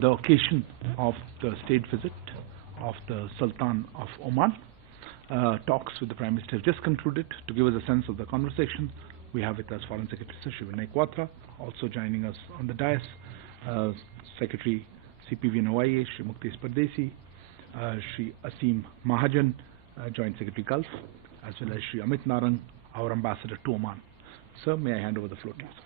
The occasion of the state visit of the Sultan of Oman. Talks with the Prime Minister have just concluded. To give us a sense of the conversation, we have with us Foreign Secretary Sir Vinay Kwatra, also joining us on the dais, Secretary CPV NOIA, Shri Muktesh Pardesi, Shri Asim Mahajan, Joint Secretary Gulf, as well as Shri Amit Narang, our Ambassador to Oman. Sir, may I hand over the floor to you, sir?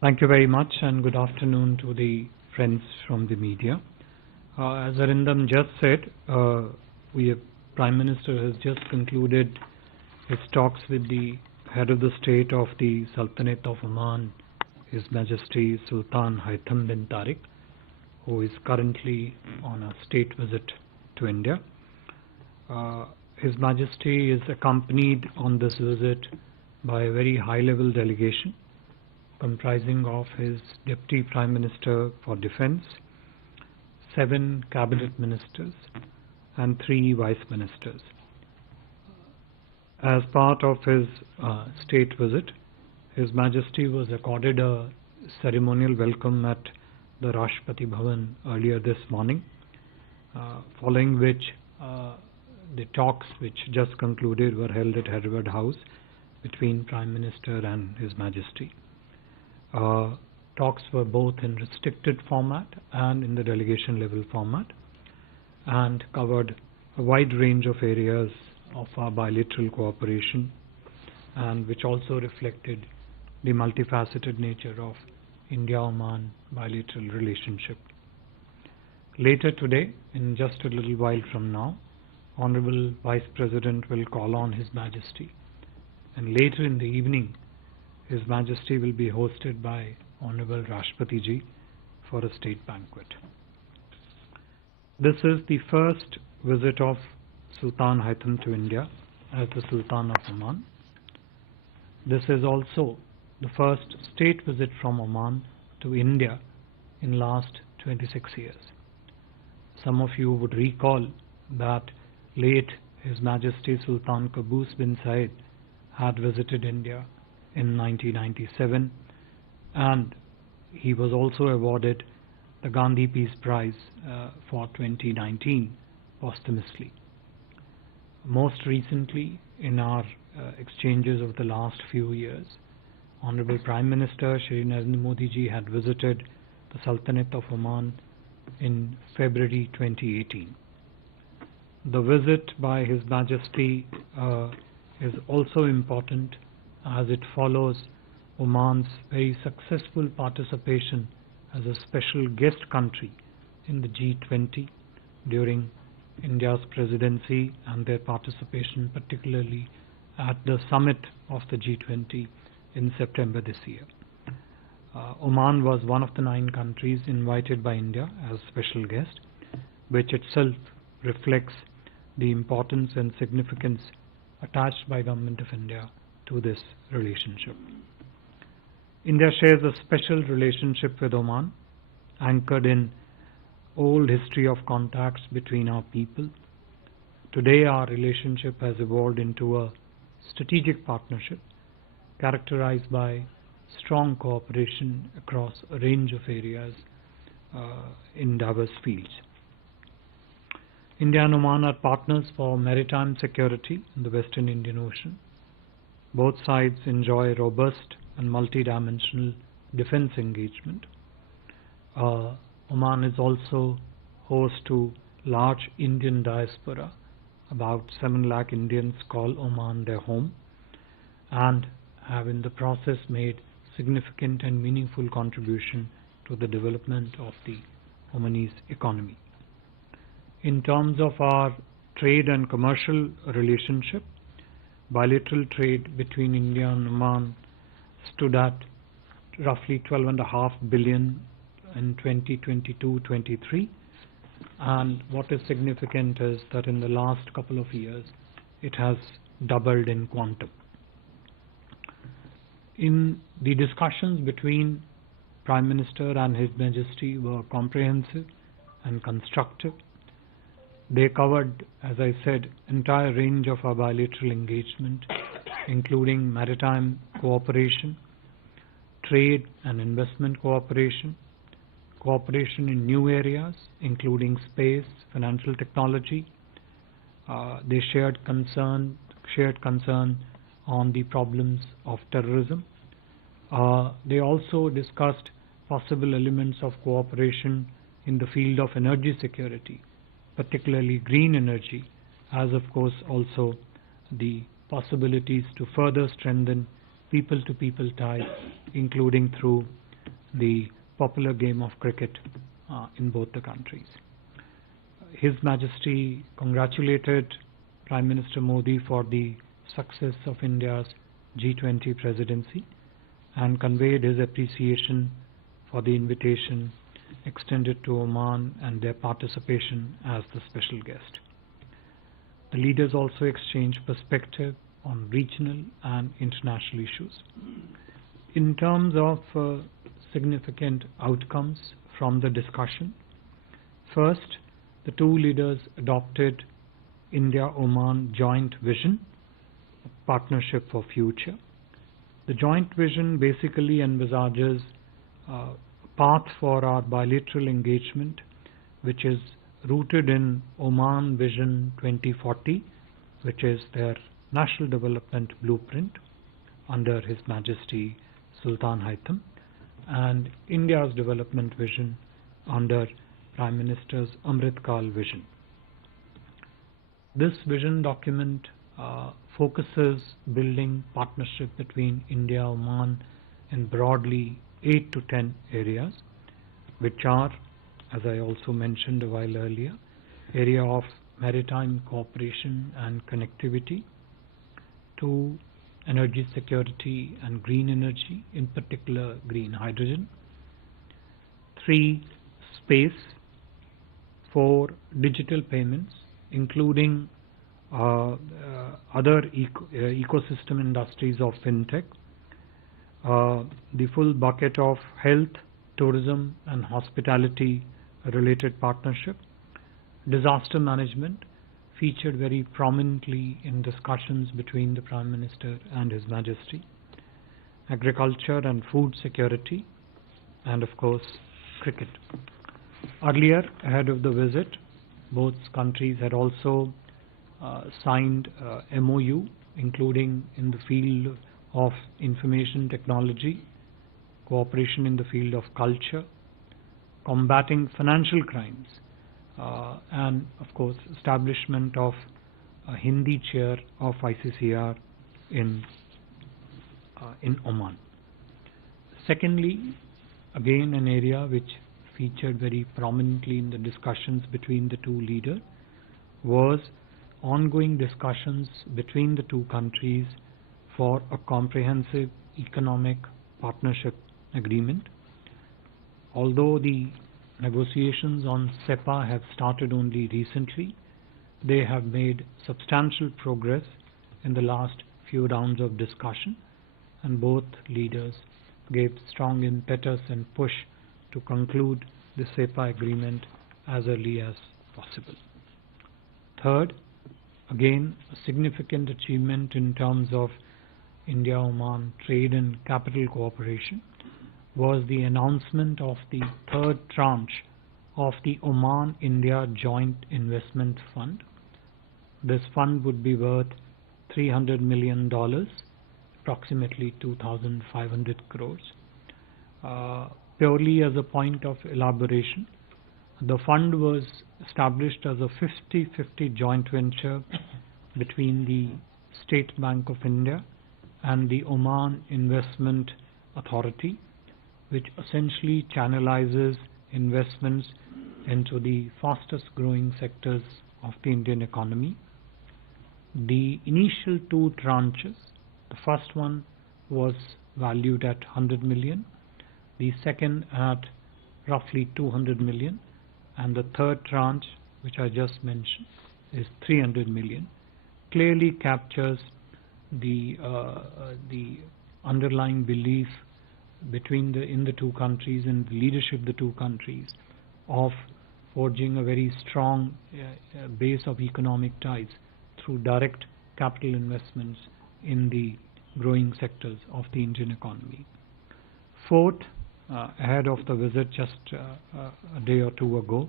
Thank you very much, and good afternoon to the friends from the media. As Arindam just said, Prime Minister has just concluded his talks with the head of the state of the Sultanate of Oman, His Majesty Sultan Haithambin Tarik, who is currently on a state visit to India. His Majesty is accompanied on this visit by a very high-level delegation comprising of his Deputy Prime Minister for Defence, 7 Cabinet Ministers and 3 Vice Ministers. As part of his state visit, His Majesty was accorded a ceremonial welcome at the Rashtrapati Bhavan earlier this morning, following which the talks which just concluded were held at Hereward House between Prime Minister and His Majesty. Talks were both in restricted format and in the delegation level format, and covered a wide range of areas of our bilateral cooperation, and which also reflected the multifaceted nature of India-Oman bilateral relationship. Later today, in just a little while from now, Honorable Vice President will call on His Majesty, and later in the evening His Majesty will be hosted by Honorable Rashtrapati Ji for a state banquet. This is the first visit of Sultan Haitham to India as the Sultan of Oman. This is also the first state visit from Oman to India in last 26 years. Some of you would recall that late His Majesty Sultan Qaboos bin Said had visited India in 1997, and he was also awarded the Gandhi Peace Prize for 2019 posthumously. Most recently, in our exchanges of the last few years, Honorable Prime Minister Shri Narendra Modi Ji had visited the Sultanate of Oman in February 2018. The visit by His Majesty is also important as it follows Oman's very successful participation as a special guest country in the G20 during India's presidency, and their participation particularly at the summit of the G20 in September this year. Oman was one of the 9 countries invited by India as special guest, which itself reflects the importance and significance attached by Government of India to this relationship. India shares a special relationship with Oman, anchored in old history of contacts between our people. Today our relationship has evolved into a strategic partnership characterized by strong cooperation across a range of areas in diverse fields. India and Oman are partners for maritime security in the Western Indian Ocean. Both sides enjoy robust and multidimensional defense engagement. Oman is also host to large Indian diaspora. About 7 lakh Indians call Oman their home, and have in the process made significant and meaningful contribution to the development of the Omanese economy. In terms of our trade and commercial relationship, bilateral trade between India and Oman stood at roughly 12.5 billion in 2022-23, and what is significant is that in the last couple of years it has doubled in quantum. In the discussions between Prime Minister and His Majesty were comprehensive and constructive. They covered, as I said, entire range of our bilateral engagement, including maritime cooperation, trade and investment cooperation, cooperation in new areas, including space, financial technology. They shared concern on the problems of terrorism. They also discussed possible elements of cooperation in the field of energy security, particularly green energy, as of course also the possibilities to further strengthen people-to-people ties, including through the popular game of cricket in both the countries. His Majesty congratulated Prime Minister Modi for the success of India's G20 presidency and conveyed his appreciation for the invitation extended to Oman and their participation as the special guest. The leaders also exchanged perspective on regional and international issues. In terms of significant outcomes from the discussion, first, the two leaders adopted India-Oman joint vision, a partnership for future. The joint vision basically envisages a path for our bilateral engagement, which is rooted in Oman Vision 2040, which is their national development blueprint under His Majesty Sultan Haitham, and India's development vision under Prime Minister's Amritkal vision. This vision document focuses building partnership between India and Oman in broadly 8 to 10 areas, which are, as I also mentioned a while earlier, area of maritime cooperation and connectivity, 2, energy security and green energy, in particular green hydrogen, 3, space, 4, digital payments, including other ecosystem industries of fintech, the full bucket of health, tourism and hospitality related partnership. Disaster management featured very prominently in discussions between the Prime Minister and His Majesty. Agriculture and food security, and of course cricket. Earlier, ahead of the visit, both countries had also signed MOU, including in the field of information technology, cooperation in the field of culture, combating financial crimes, and of course establishment of a Hindi chair of ICCR in Oman. Secondly, again an area which featured very prominently in the discussions between the two leaders was ongoing discussions between the two countries for a comprehensive economic partnership agreement. Although the negotiations on CEPA have started only recently, they have made substantial progress in the last few rounds of discussion, and both leaders gave strong impetus and push to conclude the CEPA agreement as early as possible. Third, again a significant achievement in terms of India-Oman trade and capital cooperation was the announcement of the third tranche of the Oman-India Joint Investment Fund. This fund would be worth $300 million, approximately 2,500 crores. Purely as a point of elaboration, the fund was established as a 50-50 joint venture between the State Bank of India and the Oman Investment Authority, which essentially channelizes investments into the fastest growing sectors of the Indian economy. The initial two tranches, the first one was valued at 100 million, the second at roughly 200 million, and the third tranche, which I just mentioned, is 300 million, clearly captures the underlying belief in the two countries and the leadership of the two countries of forging a very strong base of economic ties through direct capital investments in the growing sectors of the Indian economy. Fourth, ahead of the visit just a day or two ago,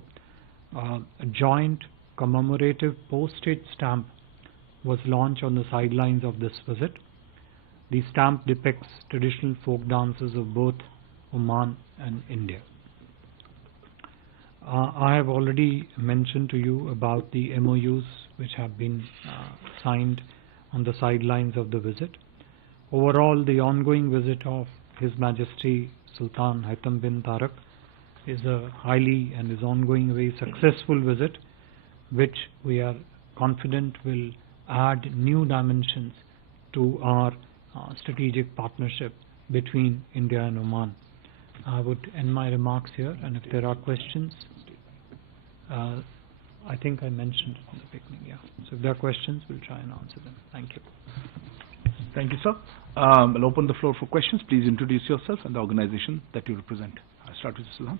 a joint commemorative postage stamp was launched on the sidelines of this visit. The stamp depicts traditional folk dances of both Oman and India. I have already mentioned to you about the MOUs which have been signed on the sidelines of the visit. Overall, the ongoing visit of His Majesty Sultan Haithambin Tarik is a highly and is ongoing a very successful visit, which we are confident will add new dimensions to our strategic partnership between India and Oman. I would end my remarks here, and if there are questions, I think I mentioned it in the beginning, yeah. So if there are questions, we'll try and answer them. Thank you. Thank you, sir. I'll open the floor for questions. Please introduce yourself and the organization that you represent. I'll start with Siddhant.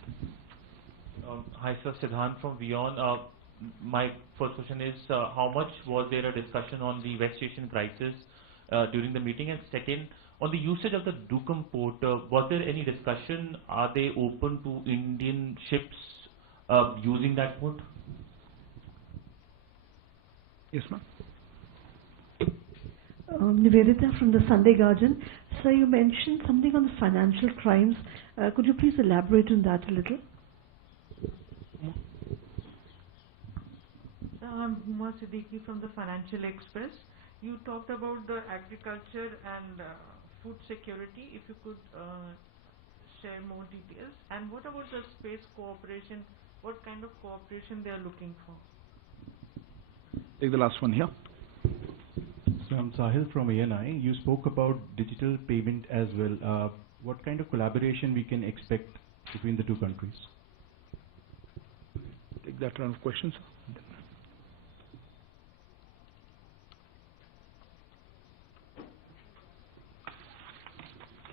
Hi, sir. Siddhant from Beyond. My first question is, how much was there a discussion on the West Asian crisis during the meeting? And second, on the usage of the Dukum port, was there any discussion? Are they open to Indian ships using that port? Yes, ma'am. Nivedita from the Sunday Guardian. Sir, you mentioned something on the financial crimes. Could you please elaborate on that a little? I'm Huma Siddiqui from the Financial Express. You talked about the agriculture and food security. If you could share more details. And what about the space cooperation? What kind of cooperation they are looking for? Take the last one here. So I'm Sahil from ANI. You spoke about digital payment as well. What kind of collaboration we can expect between the two countries? Take that round of questions.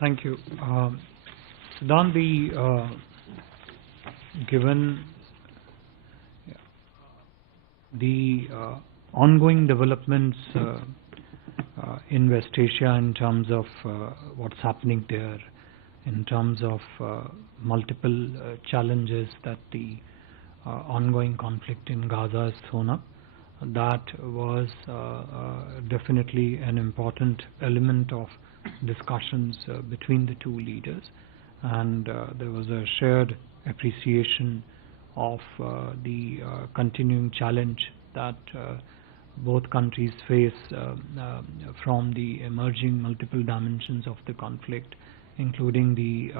Thank you. Siddhant, given the ongoing developments in West Asia in terms of what's happening there, in terms of multiple challenges that the ongoing conflict in Gaza has thrown up, that was definitely an important element of discussions between the two leaders, and there was a shared appreciation of the continuing challenge that both countries face from the emerging multiple dimensions of the conflict, including the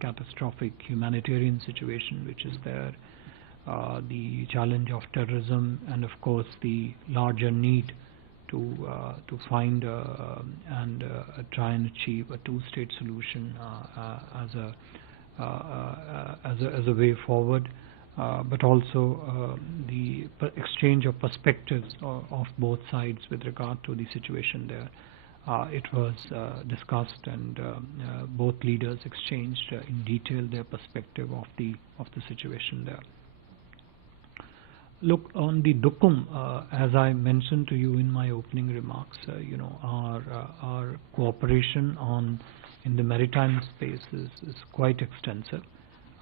catastrophic humanitarian situation which is there, the challenge of terrorism, and of course the larger need to find and try and achieve a two-state solution as a way forward, but also the exchange of perspectives of both sides with regard to the situation there. It was discussed, and both leaders exchanged in detail their perspective of the situation there. Look, on the Dukum, as I mentioned to you in my opening remarks, our cooperation in the maritime space is quite extensive.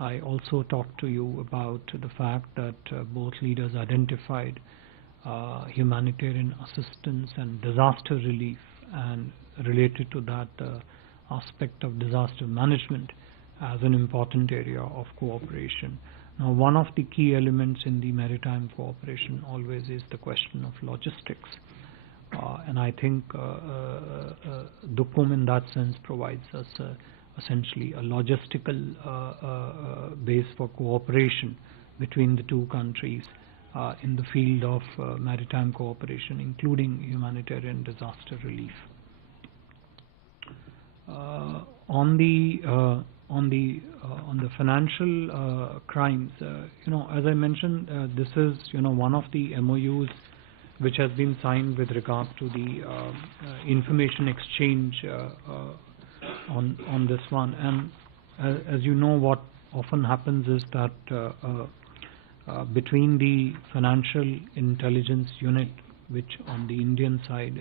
I also talked to you about the fact that both leaders identified humanitarian assistance and disaster relief, and related to that aspect of disaster management as an important area of cooperation. Now, one of the key elements in the maritime cooperation always is the question of logistics, and I think Dukum in that sense provides us essentially a logistical base for cooperation between the two countries in the field of maritime cooperation, including humanitarian disaster relief. On the financial crimes, as I mentioned, this is one of the MOUs which has been signed with regard to the information exchange on this one. And as you know, what often happens is that between the financial intelligence unit, which on the Indian side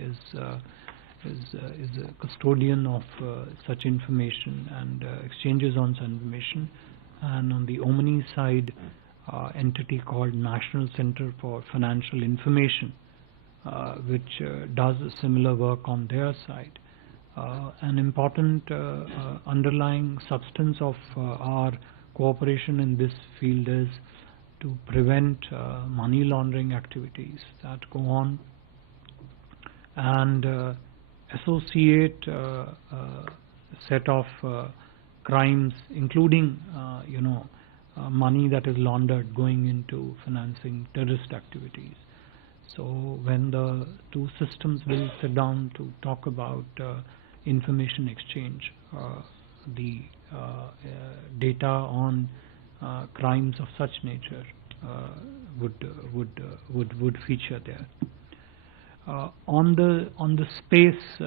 is a custodian of such information and exchanges on such information. And on the Omani side, entity called National Center for Financial Information, which does similar work on their side. An important underlying substance of our cooperation in this field is to prevent money laundering activities that go on and associate set of crimes, including money that is laundered going into financing terrorist activities. So when the two systems will sit down to talk about information exchange, the data on crimes of such nature would feature there. On the space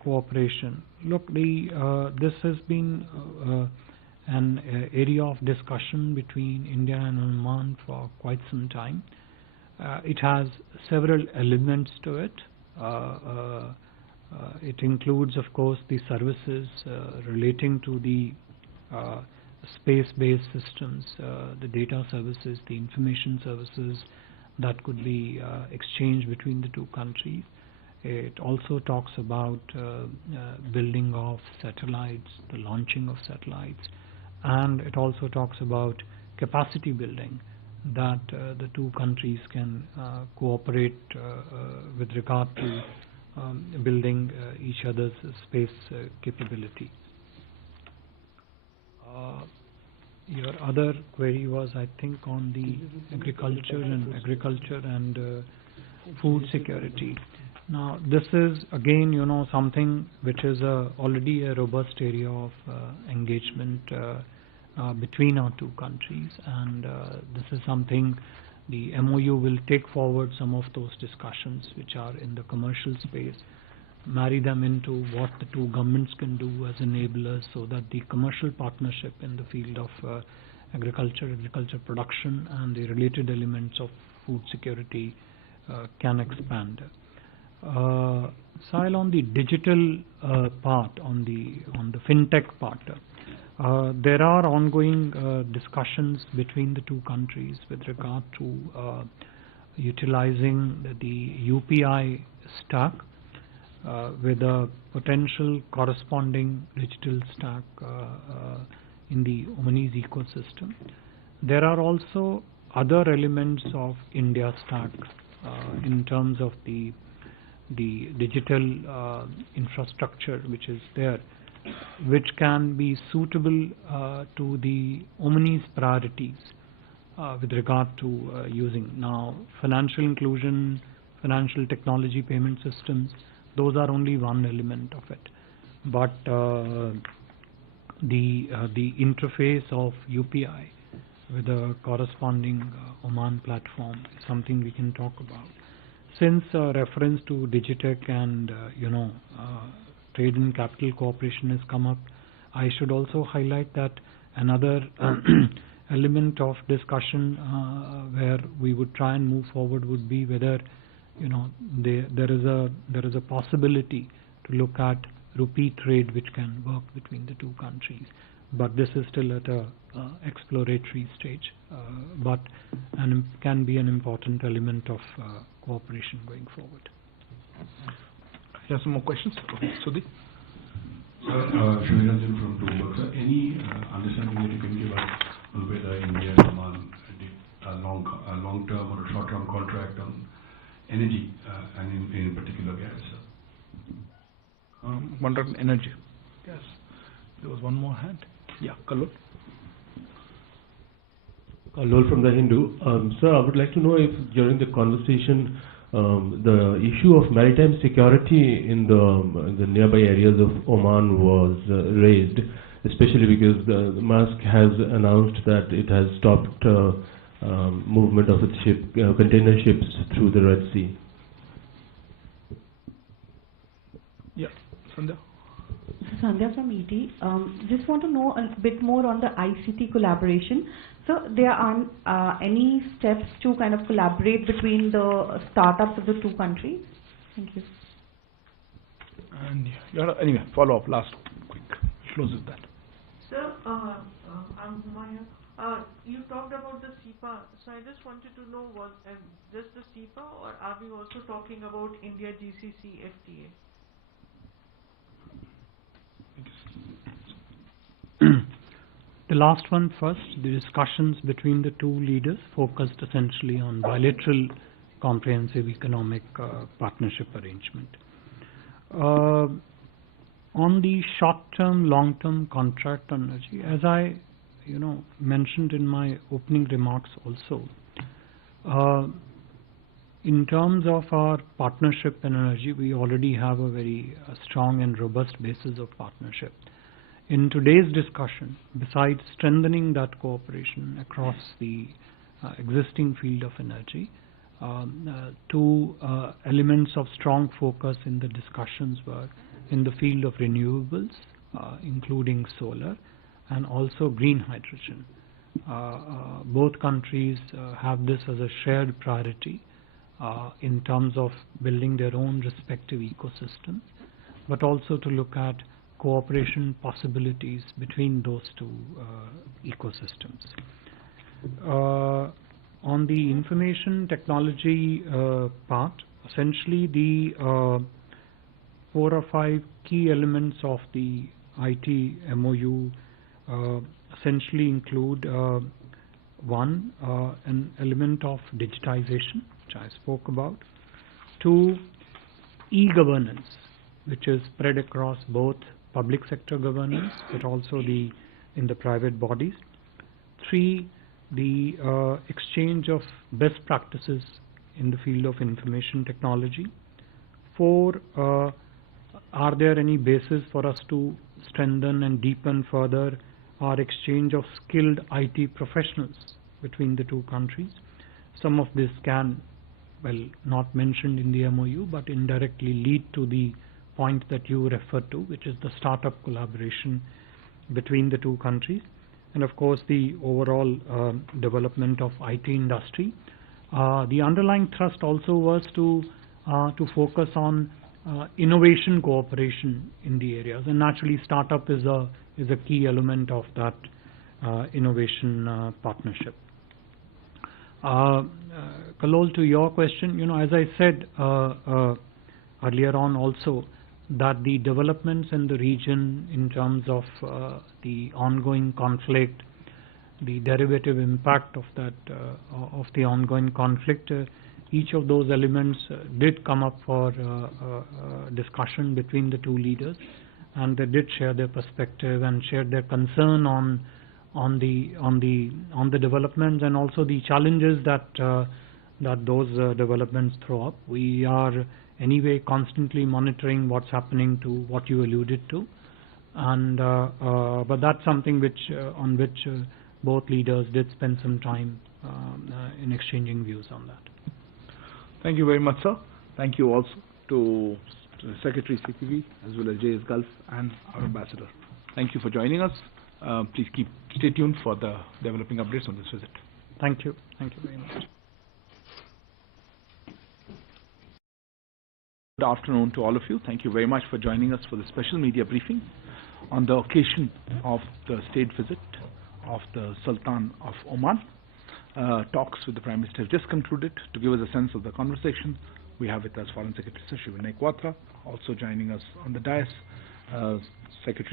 cooperation, look, this has been an area of discussion between India and Oman for quite some time. It has several elements to it. It includes, of course, the services relating to the space-based systems, the data services, the information services that could be exchanged between the two countries. It also talks about building of satellites, the launching of satellites, and it also talks about capacity building, that the two countries can cooperate with regard to building each other's space capability. Your other query was, I think, on the agriculture and food security. Now, this is again, something which is already a robust area of engagement between our two countries, and this is something the MOU will take forward some of those discussions which are in the commercial space, marry them into what the two governments can do as enablers so that the commercial partnership in the field of agriculture production and the related elements of food security can expand. Sahil, on the digital part, on the fintech part, there are ongoing discussions between the two countries with regard to utilizing the UPI stack with a potential corresponding digital stack in the Omanese ecosystem. There are also other elements of India stack in terms of the digital infrastructure which is there, which can be suitable to the Omanese priorities with regard to using. Now, financial inclusion, financial technology payment systems, those are only one element of it. But the interface of UPI with a corresponding Oman platform is something we can talk about. Since reference to Digitech and trade and capital cooperation has come up, I should also highlight that another element of discussion where we would try and move forward would be whether there is a possibility to look at rupee trade which can work between the two countries. But this is still at a exploratory stage, but can be an important element of cooperation going forward. You have some more questions? Okay, Sudhi. Sir, Shriranjan from Bloomberg. Sir, any understanding that you can give us on whether India and Oman did a long-term or a short-term contract on energy, and in particular gas, sir? One on energy. Yes. There was one more hand. Yeah, Kallol. Kallol from the Hindu. Sir, I would like to know if during the conversation the issue of maritime security in the nearby areas of Oman was raised, especially because the Musk has announced that it has stopped movement of its container ships through the Red Sea. Yeah, Sandhya. Sandhya from ET. Just want to know a bit more on the ICT collaboration. So there are any steps to kind of collaborate between the startups of the two countries? Thank you. And anyway, follow up, last quick, close with that. Sir, I'm Maya. You talked about the SEPA, so I just wanted to know, was just the SEPA, or are we also talking about India GCC FTA? The last one first. The discussions between the two leaders focused essentially on bilateral comprehensive economic partnership arrangement. On the short-term, long-term contract on energy, as I mentioned in my opening remarks also, in terms of our partnership in energy, we already have a very strong and robust basis of partnership. In today's discussion, besides strengthening that cooperation across the existing field of energy, two elements of strong focus in the discussions were in the field of renewables, including solar, and also green hydrogen. Both countries have this as a shared priority in terms of building their own respective ecosystems, but also to look at cooperation possibilities between those two ecosystems. On the information technology part, essentially the 4 or 5 key elements of the IT MOU essentially include one, an element of digitization, which I spoke about. 2, e-governance, which is spread across both public sector governance but also in the private bodies. 3, the exchange of best practices in the field of information technology. 4, are there any basis for us to strengthen and deepen further our exchange of skilled IT professionals between the two countries? Some of this can, well, not mentioned in the MOU, but indirectly lead to the point that you referred to, which is the startup collaboration between the two countries. And of course, the overall development of IT industry. The underlying thrust also was to focus on innovation cooperation in the areas, and naturally, startup is a key element of that innovation partnership. Kalol, to your question, as I said earlier on also, that the developments in the region in terms of the ongoing conflict, the derivative impact of that of the ongoing conflict, each of those elements did come up for discussion between the two leaders, and they did share their perspective and share their concern on the developments and also the challenges that those developments throw up. We are anyway constantly monitoring what's happening to what you alluded to, and but that's something on which both leaders did spend some time in exchanging views on that. Thank you very much, sir. Thank you also to Secretary CPV as well as JS Gulf and our ambassador. Thank you for joining us. Please stay tuned for the developing updates on this visit. Thank you. Thank you very much. Good afternoon to all of you. Thank you very much for joining us for the special media briefing on the occasion of the state visit of the Sultan of Oman. Talks with the Prime Minister have just concluded. To give us a sense of the conversation, we have with us Foreign Secretary Vinay Kwatra, also joining us on the dais, Secretary